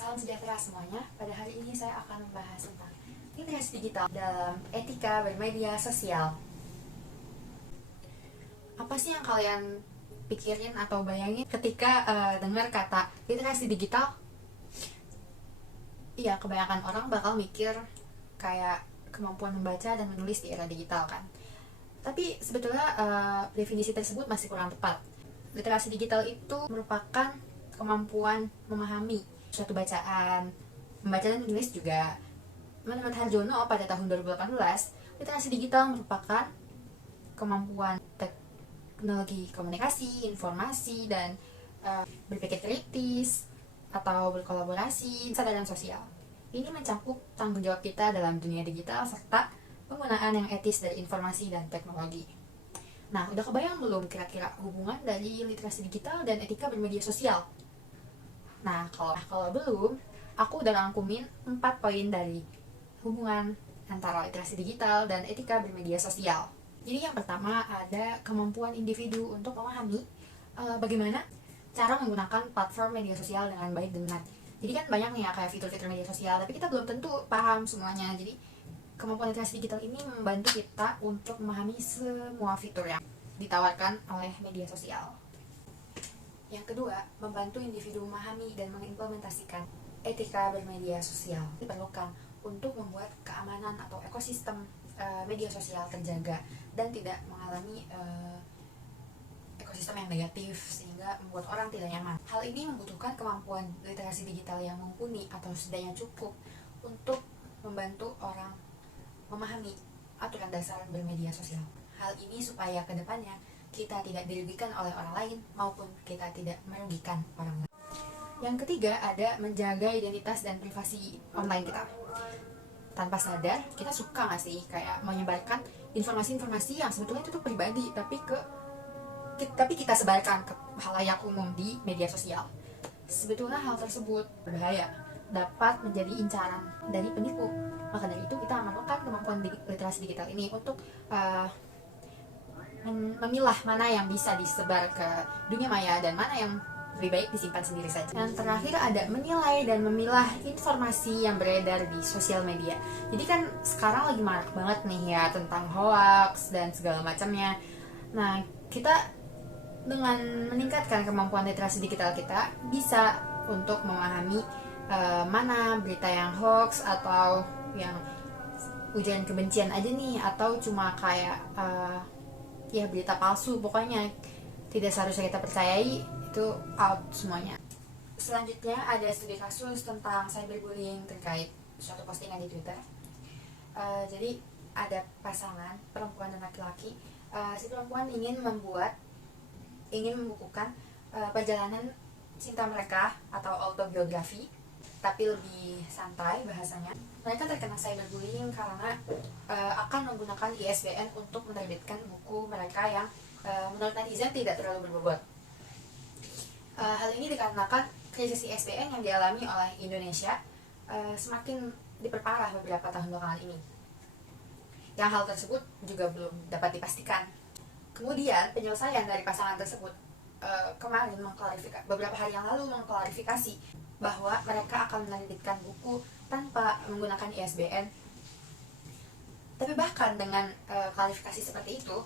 Salam sejahtera semuanya. Pada hari ini saya akan membahas tentang literasi digital dalam etika bermedia sosial. Apa sih yang kalian pikirin atau bayangin ketika dengar kata literasi digital? Iya, kebanyakan orang bakal mikir kayak kemampuan membaca dan menulis di era digital kan. Tapi sebetulnya definisi tersebut masih kurang tepat. Literasi digital itu merupakan kemampuan memahami suatu bacaan, membaca dan menulis juga. Menurut Harjono pada tahun 2018, literasi digital merupakan kemampuan teknologi komunikasi, informasi, dan berpikir kritis atau berkolaborasi dalam sosial. Ini mencakup tanggung jawab kita dalam dunia digital serta penggunaan yang etis dari informasi dan teknologi. Nah, udah kebayang belum kira-kira hubungan dari literasi digital dan etika bermedia sosial? Nah, kalau belum, aku udah rangkumin 4 poin dari hubungan antara literasi digital dan etika bermedia sosial. Jadi yang pertama ada kemampuan individu untuk memahami bagaimana cara menggunakan platform media sosial dengan baik dan benar. Jadi kan banyak nih ya kayak fitur-fitur media sosial, tapi kita belum tentu paham semuanya. Jadi kemampuan literasi digital ini membantu kita untuk memahami semua fitur yang ditawarkan oleh media sosial. Yang kedua, membantu individu memahami dan mengimplementasikan etika bermedia sosial. Diperlukan untuk membuat keamanan atau ekosistem media sosial terjaga dan tidak mengalami ekosistem yang negatif sehingga membuat orang tidak nyaman. Hal ini membutuhkan kemampuan literasi digital yang mumpuni atau setidaknya cukup untuk membantu orang memahami aturan dasar bermedia sosial. Hal ini supaya kedepannya kita tidak dirugikan oleh orang lain maupun kita tidak merugikan orang lain. Yang ketiga ada menjaga identitas dan privasi online kita. Tanpa sadar kita suka nggak sih kayak menyebarkan informasi-informasi yang sebetulnya itu tuh pribadi tapi kita sebarkan ke halayak umum di media sosial. Sebetulnya hal tersebut berbahaya, dapat menjadi incaran dari penipu. Maka dari itu kita memerlukan kemampuan literasi digital ini untuk memilah mana yang bisa disebar ke dunia maya dan mana yang lebih baik disimpan sendiri saja. Yang terakhir ada menilai dan memilah informasi yang beredar di sosial media. Jadi kan sekarang lagi marak banget nih ya tentang hoax dan segala macamnya. Nah, kita dengan meningkatkan kemampuan literasi digital kita bisa untuk memahami mana berita yang hoax atau yang ujaran kebencian aja nih atau cuma kayak ya berita palsu. Pokoknya tidak seharusnya kita percayai, itu out semuanya. Selanjutnya ada studi kasus tentang cyberbullying terkait suatu postingan di Twitter. Jadi ada pasangan perempuan dan laki-laki. Si perempuan ingin membukukan perjalanan cinta mereka atau autobiografi, tapi lebih santai bahasanya. Mereka terkena cyberbullying karena akan menggunakan ISBN untuk menerbitkan buku mereka yang menurut netizen tidak terlalu berbobot. Hal ini dikarenakan krisis ISBN yang dialami oleh Indonesia semakin diperparah beberapa tahun belakangan ini. Yang hal tersebut juga belum dapat dipastikan. Kemudian penyelesaian dari pasangan tersebut kemarin beberapa hari yang lalu mengklarifikasi bahwa mereka akan menerbitkan buku tanpa menggunakan ISBN. Tapi bahkan dengan klarifikasi seperti itu,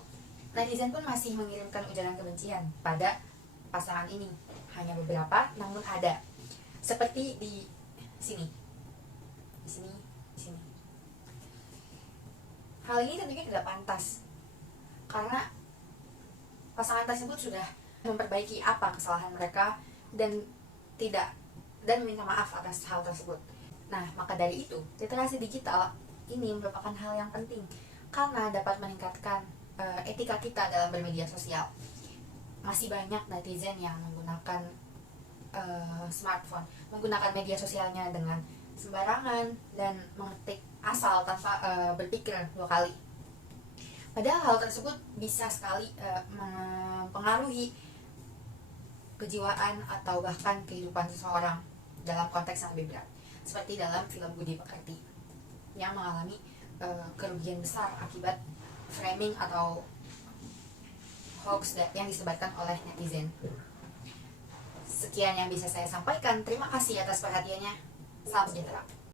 netizen pun masih mengirimkan ujaran kebencian pada pasangan ini. Hanya beberapa, namun ada. Seperti di sini. Di sini. Hal ini tentunya tidak pantas. Karena pasangan tersebut sudah memperbaiki apa kesalahan mereka dan minta maaf atas hal tersebut. Nah, maka dari itu, literasi digital ini merupakan hal yang penting karena dapat meningkatkan etika kita dalam bermedia sosial. Masih banyak netizen yang menggunakan smartphone, menggunakan media sosialnya dengan sembarangan dan mengetik asal tanpa berpikir 2 kali. Padahal hal tersebut bisa sekali mempengaruhi kejiwaan atau bahkan kehidupan seseorang dalam konteks yang lebih berat. Seperti dalam film Budi Pekerti yang mengalami kerugian besar akibat framing atau hoax yang disebarkan oleh netizen. Sekian yang bisa saya sampaikan. Terima kasih atas perhatiannya. Salam sejahtera.